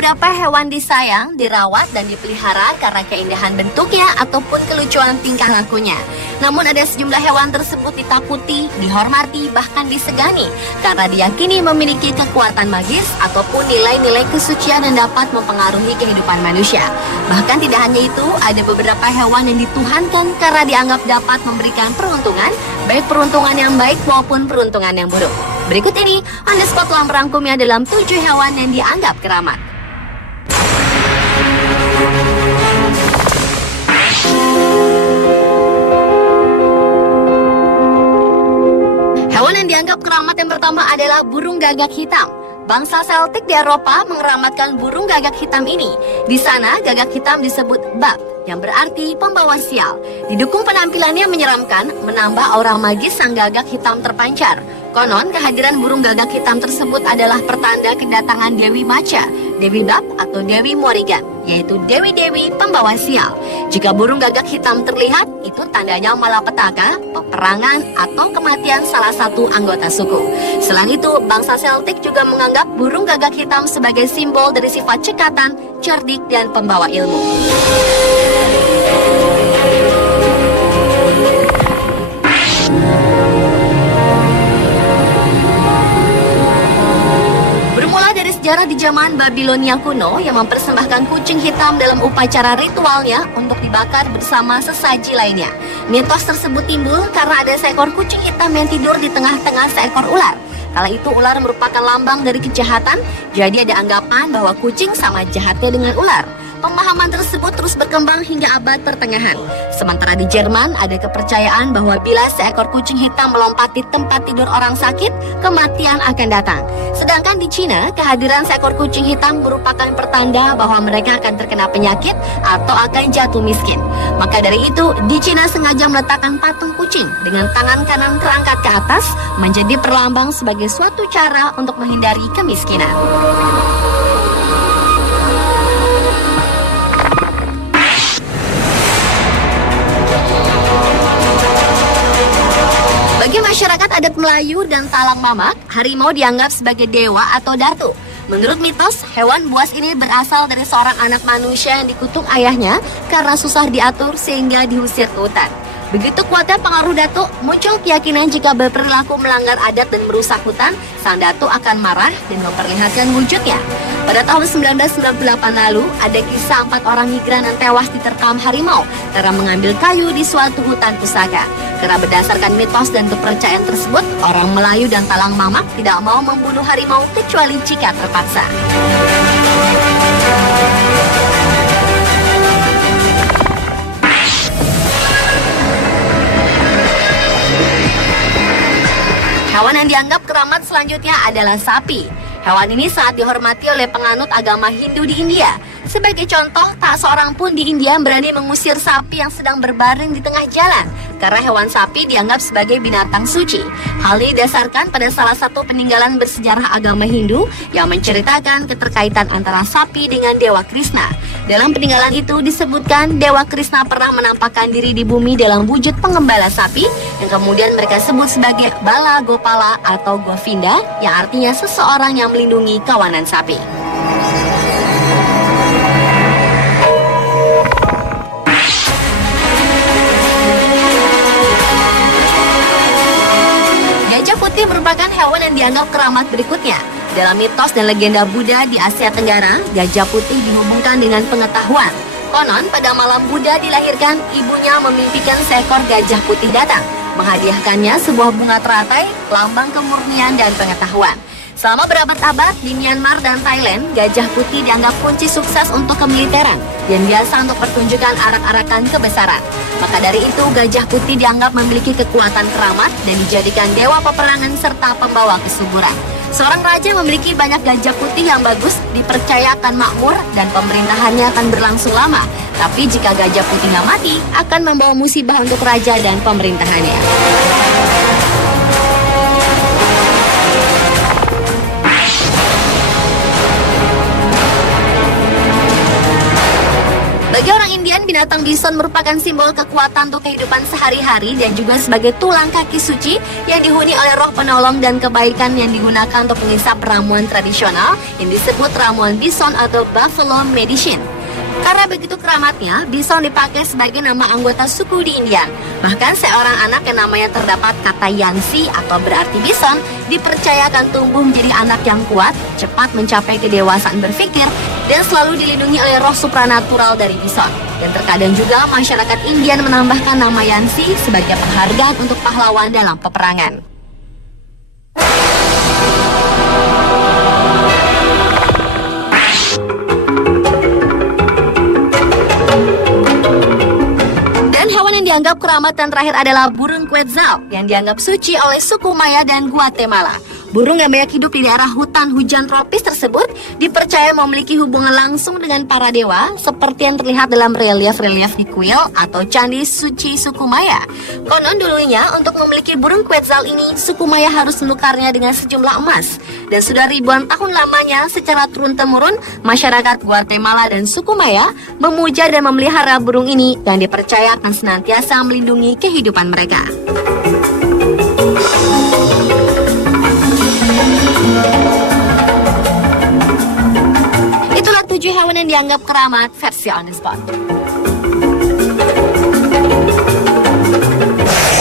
beberapa hewan disayang, dirawat, dan dipelihara karena keindahan bentuknya ataupun kelucuan tingkah lakunya. Namun ada sejumlah hewan tersebut ditakuti, dihormati, bahkan disegani karena diyakini memiliki kekuatan magis ataupun nilai-nilai kesucian yang dapat mempengaruhi kehidupan manusia. Bahkan tidak hanya itu, ada beberapa hewan yang dituhankan karena dianggap dapat memberikan peruntungan, baik peruntungan yang baik maupun peruntungan yang buruk. Berikut ini, On The Spot telah merangkumnya dalam 7 hewan yang dianggap keramat. Hewan yang dianggap keramat yang pertama adalah burung gagak hitam. Bangsa Celtic di Eropa mengramatkan burung gagak hitam ini. Di sana, gagak hitam disebut bab, yang berarti pembawa sial. Didukung penampilannya menyeramkan, menambah aura magis sang gagak hitam terpancar. Konon, kehadiran burung gagak hitam tersebut adalah pertanda kedatangan Dewi Macha, Dewi Bab atau Dewi Morrigan, yaitu dewi-dewi pembawa sial. Jika burung gagak hitam terlihat, itu tandanya malapetaka, peperangan, atau kematian salah satu anggota suku. Selain itu, bangsa Celtic juga menganggap burung gagak hitam sebagai simbol dari sifat cekatan, cerdik, dan pembawa ilmu. Sejarah di zaman Babilonia kuno yang mempersembahkan kucing hitam dalam upacara ritualnya untuk dibakar bersama sesaji lainnya. Mitos tersebut timbul karena ada seekor kucing hitam yang tidur di tengah-tengah seekor ular. Kala itu ular merupakan lambang dari kejahatan, jadi ada anggapan bahwa kucing sama jahatnya dengan ular. Pemahaman tersebut terus berkembang hingga abad pertengahan. Sementara di Jerman ada kepercayaan bahwa bila seekor kucing hitam melompati tempat tidur orang sakit, kematian akan datang. Sedangkan di Cina, kehadiran seekor kucing hitam merupakan pertanda bahwa mereka akan terkena penyakit atau akan jatuh miskin. Maka dari itu, di Cina sengaja meletakkan patung kucing dengan tangan kanan terangkat ke atas menjadi perlambang sebagai suatu cara untuk menghindari kemiskinan. Bagi masyarakat adat Melayu dan Talang Mamak, harimau dianggap sebagai dewa atau datu. Menurut mitos, hewan buas ini berasal dari seorang anak manusia yang dikutuk ayahnya karena susah diatur sehingga diusir ke hutan. Begitu kuatnya pengaruh datuk, muncul keyakinan jika berperilaku melanggar adat dan merusak hutan, sang datuk akan marah dan memperlihatkan wujudnya. Pada tahun 1998 lalu, ada kisah 4 orang migran yang tewas diterkam harimau karena mengambil kayu di suatu hutan pusaka. Karena berdasarkan mitos dan kepercayaan tersebut, orang Melayu dan Talang Mamak tidak mau membunuh harimau kecuali jika terpaksa. Hewan yang dianggap keramat selanjutnya adalah sapi. Hewan ini sangat dihormati oleh penganut agama Hindu di India. Sebagai contoh, tak seorang pun di India berani mengusir sapi yang sedang berbaring di tengah jalan, karena hewan sapi dianggap sebagai binatang suci. Hal ini didasarkan pada salah satu peninggalan bersejarah agama Hindu yang menceritakan keterkaitan antara sapi dengan Dewa Krishna. Dalam peninggalan itu disebutkan Dewa Krishna pernah menampakkan diri di bumi dalam wujud pengembala sapi yang kemudian mereka sebut sebagai Bala Gopala atau Govinda, yang artinya seseorang yang melindungi kawanan sapi. Gajah putih merupakan hewan yang dianggap keramat berikutnya. Dalam mitos dan legenda Buddha di Asia Tenggara, gajah putih dihubungkan dengan pengetahuan. Konon, pada malam Buddha dilahirkan, ibunya memimpikan seekor gajah putih datang, menghadiahkannya sebuah bunga teratai, lambang kemurnian dan pengetahuan. Selama berabad-abad di Myanmar dan Thailand, gajah putih dianggap kunci sukses untuk kemiliteran dan biasa untuk pertunjukan arak-arakan kebesaran. Maka dari itu, gajah putih dianggap memiliki kekuatan keramat dan dijadikan dewa peperangan serta pembawa kesuburan. Seorang raja memiliki banyak gajah putih yang bagus, dipercaya akan makmur dan pemerintahannya akan berlangsung lama. Tapi jika gajah putihnya mati, akan membawa musibah untuk raja dan pemerintahannya. Bagi orang Indian binatang bison merupakan simbol kekuatan untuk kehidupan sehari-hari dan juga sebagai tulang kaki suci yang dihuni oleh roh penolong dan kebaikan yang digunakan untuk mengisap ramuan tradisional yang disebut ramuan bison atau buffalo medicine. Karena begitu keramatnya, bison dipakai sebagai nama anggota suku di India. Bahkan seorang anak yang namanya terdapat kata Yansi atau berarti bison dipercayakan tumbuh menjadi anak yang kuat, cepat mencapai kedewasaan berpikir, dan selalu dilindungi oleh roh supranatural dari bison. Dan terkadang juga masyarakat Indian menambahkan nama Yansi sebagai penghargaan untuk pahlawan dalam peperangan. Dianggap keramat dan terakhir adalah burung Quetzal yang dianggap suci oleh suku Maya dan Guatemala. Burung yang banyak hidup di daerah hutan hujan tropis tersebut dipercaya memiliki hubungan langsung dengan para dewa seperti yang terlihat dalam relief-relief di kuil atau candi suci suku Maya. Konon dulunya untuk memiliki burung Quetzal ini suku Maya harus menukarnya dengan sejumlah emas. Dan sudah ribuan tahun lamanya secara turun-temurun masyarakat Guatemala dan suku Maya memuja dan memelihara burung ini yang dipercaya akan senantiasa melindungi kehidupan mereka. Itulah 7 hewan yang dianggap keramat versi on the spot.